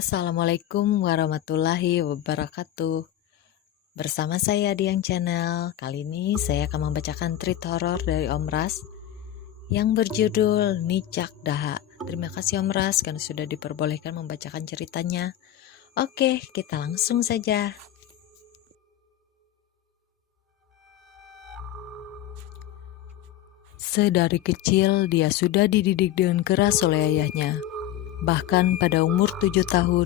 Assalamualaikum warahmatullahi wabarakatuh. Bersama saya Diang Channel. Kali ini saya akan membacakan treat horor dari Om Ras yang berjudul Nicak Daha. Terima kasih Om Ras karena sudah diperbolehkan membacakan ceritanya. Oke, kita langsung saja. Sedari kecil dia sudah dididik dengan keras oleh ayahnya. Bahkan pada umur 7 tahun,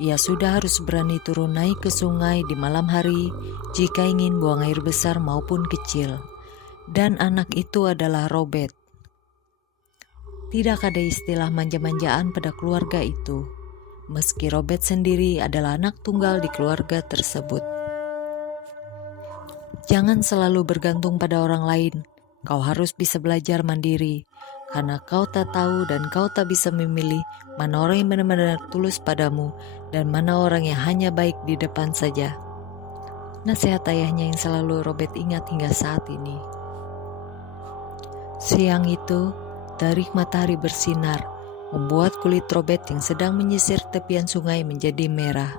ia sudah harus berani turun naik ke sungai di malam hari jika ingin buang air besar maupun kecil. Dan anak itu adalah Robert. Tidak ada istilah manja-manjaan pada keluarga itu, meski Robert sendiri adalah anak tunggal di keluarga tersebut. Jangan selalu bergantung pada orang lain. Kau harus bisa belajar mandiri, karena kau tak tahu dan kau tak bisa memilih mana orang yang benar-benar tulus padamu dan mana orang yang hanya baik di depan saja. Nasihat ayahnya yang selalu Robert ingat hingga saat ini. Siang itu, terik matahari bersinar, membuat kulit Robert yang sedang menyisir tepian sungai menjadi merah.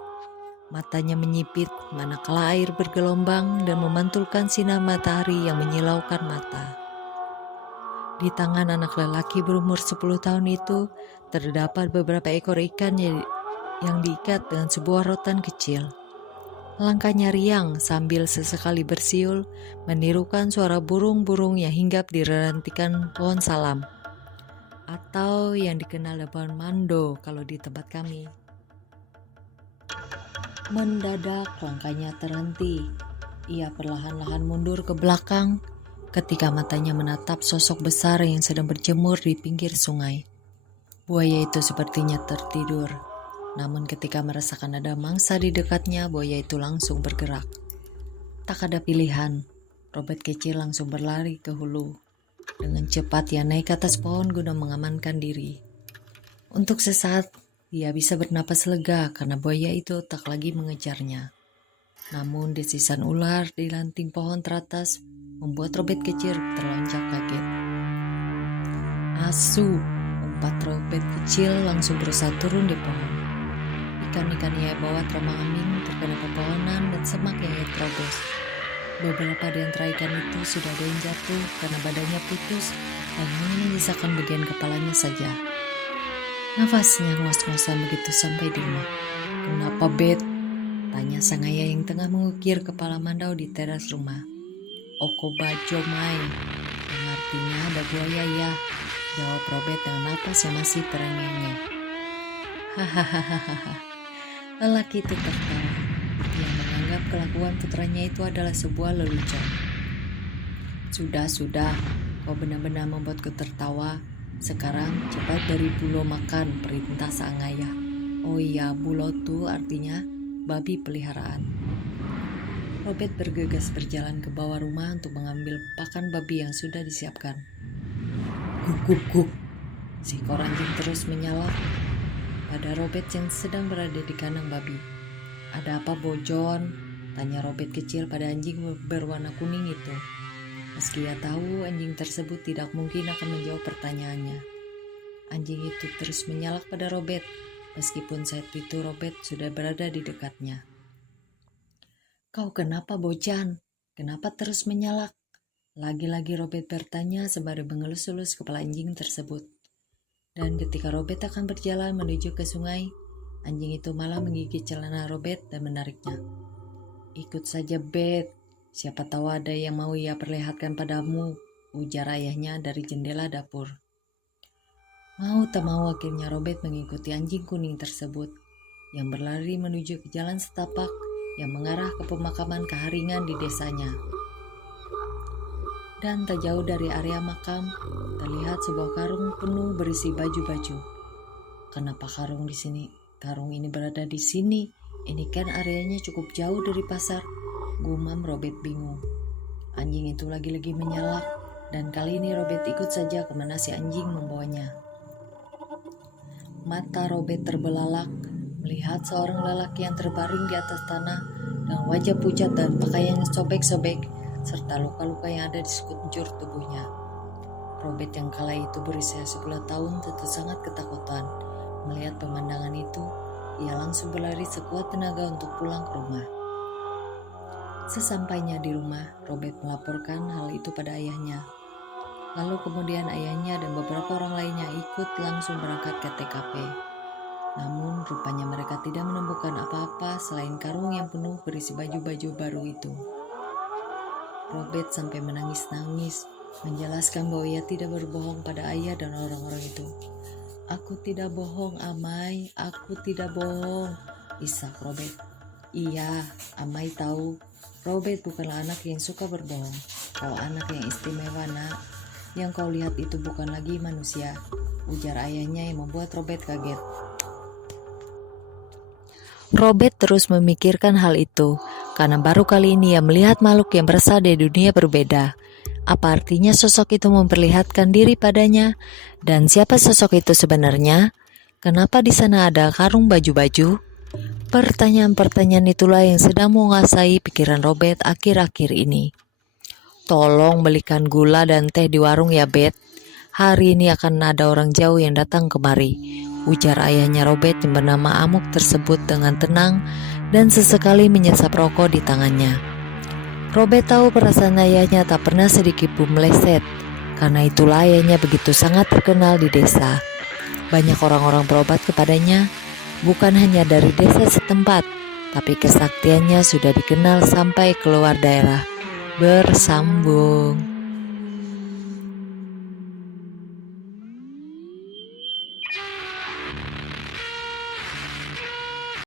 Matanya menyipit manakala air bergelombang dan memantulkan sinar matahari yang menyilaukan mata. Di tangan anak lelaki berumur 10 tahun itu terdapat beberapa ekor ikan yang diikat dengan sebuah rotan kecil. Langkahnya riang sambil sesekali bersiul menirukan suara burung-burung yang hinggap di reruntuhan pohon salam, atau yang dikenal dengan mando kalau di tempat kami. Mendadak langkahnya terhenti. Ia perlahan-lahan mundur ke belakang ketika matanya menatap sosok besar yang sedang berjemur di pinggir sungai. Buaya itu sepertinya tertidur, namun ketika merasakan ada mangsa di dekatnya, buaya itu langsung bergerak. Tak ada pilihan, Robert kecil langsung berlari ke hulu. Dengan cepat ia naik ke atas pohon guna mengamankan diri. Untuk sesaat, dia bisa bernapas lega karena buaya itu tak lagi mengejarnya. Namun desisan ular di ranting pohon teratas membuat Robert kecil terlonjak kaget. Asu, umpat Robert kecil langsung berusaha turun di pohon. Ikan-ikan yang bawa terombang-ambing terkena pepohonan dan semak yang ia terobos. Beberapa di antara ikan itu sudah ada yang jatuh karena badannya putus dan hanya menyisakan bagian kepalanya saja. Nafasnya ngos-ngosan begitu sampai di rumah. "Kenapa, Bet?" tanya sang ayah yang tengah mengukir kepala mandau di teras rumah. "Oko bajo main," yang artinya ada buaya ya, jawab Robert dengan napas yang masih terengeh-engeh. Hahaha. Lelaki itu tertawa. Dia menganggap kelakuan putranya itu adalah sebuah lelucon. Sudah, kau benar-benar membuatku tertawa. Sekarang cepat beri Bulo makan, perintah sang ayah. Oh iya, Bulo tuh artinya babi peliharaan. Robert bergegas berjalan ke bawah rumah untuk mengambil pakan babi yang sudah disiapkan. Guk. Seekor anjing terus menyalak pada Robert yang sedang berada di kandang babi. "Ada apa, Bojon?" tanya Robert kecil pada anjing berwarna kuning itu. Meski ia tahu anjing tersebut tidak mungkin akan menjawab pertanyaannya. Anjing itu terus menyalak pada Robert, meskipun saat itu Robert sudah berada di dekatnya. "Kau kenapa, Bojan? Kenapa terus menyalak?" Lagi-lagi Robert bertanya sembari mengelus-elus kepala anjing tersebut. Dan ketika Robert akan berjalan menuju ke sungai, anjing itu malah menggigit celana Robert dan menariknya. "Ikut saja, Bet. Siapa tahu ada yang mau ia perlihatkan padamu," ujar ayahnya dari jendela dapur. Mau tak mau akhirnya Robert mengikuti anjing kuning tersebut yang berlari menuju ke jalan setapak yang mengarah ke pemakaman Keharingan di desanya. Dan tak jauh dari area makam, terlihat sebuah karung penuh berisi baju-baju. "Kenapa karung di sini? Karung ini berada di sini. Ini kan areanya cukup jauh dari pasar," gumam Robert bingung. Anjing itu lagi-lagi menyalak, dan kali ini Robert ikut saja kemana si anjing membawanya. Mata Robert terbelalak melihat seorang lelaki yang terbaring di atas tanah dengan wajah pucat dan pakaian yang sobek-sobek serta luka-luka yang ada di sekujur tubuhnya. Robert yang kala itu berusia 10 tahun tentu sangat ketakutan. Melihat pemandangan itu, Ia langsung berlari sekuat tenaga untuk pulang ke rumah. Sesampainya di rumah, Robert melaporkan hal itu pada ayahnya. Lalu kemudian ayahnya dan beberapa orang lainnya ikut langsung berangkat ke TKP. Namun rupanya mereka tidak menemukan apa-apa selain karung yang penuh berisi baju-baju baru itu. Robert sampai menangis-nangis, menjelaskan bahwa ia tidak berbohong pada ayah dan orang-orang itu. "Aku tidak bohong, Amai, aku tidak bohong," isak Robert. "Iya, Amai tahu, Robert bukanlah anak yang suka berbohong. Kau anak yang istimewa, nak. Yang kau lihat itu bukan lagi manusia," ujar ayahnya yang membuat Robert kaget. Robert terus memikirkan hal itu, karena baru kali ini ia melihat makhluk yang berasal dari dunia berbeda. Apa artinya sosok itu memperlihatkan diri padanya? Dan siapa sosok itu sebenarnya? Kenapa di sana ada karung baju-baju? Pertanyaan-pertanyaan itulah yang sedang menguasai pikiran Robert akhir-akhir ini. "Tolong belikan gula dan teh di warung ya, Bet. Hari ini akan ada orang jauh yang datang kemari," ujar ayahnya Robert yang bernama Amuk tersebut dengan tenang dan sesekali menyesap rokok di tangannya. Robert tahu perasaan ayahnya tak pernah sedikit pun meleset, karena itulah ayahnya begitu sangat terkenal di desa. Banyak orang-orang berobat kepadanya, bukan hanya dari desa setempat, tapi kesaktiannya sudah dikenal sampai keluar daerah. Bersambung.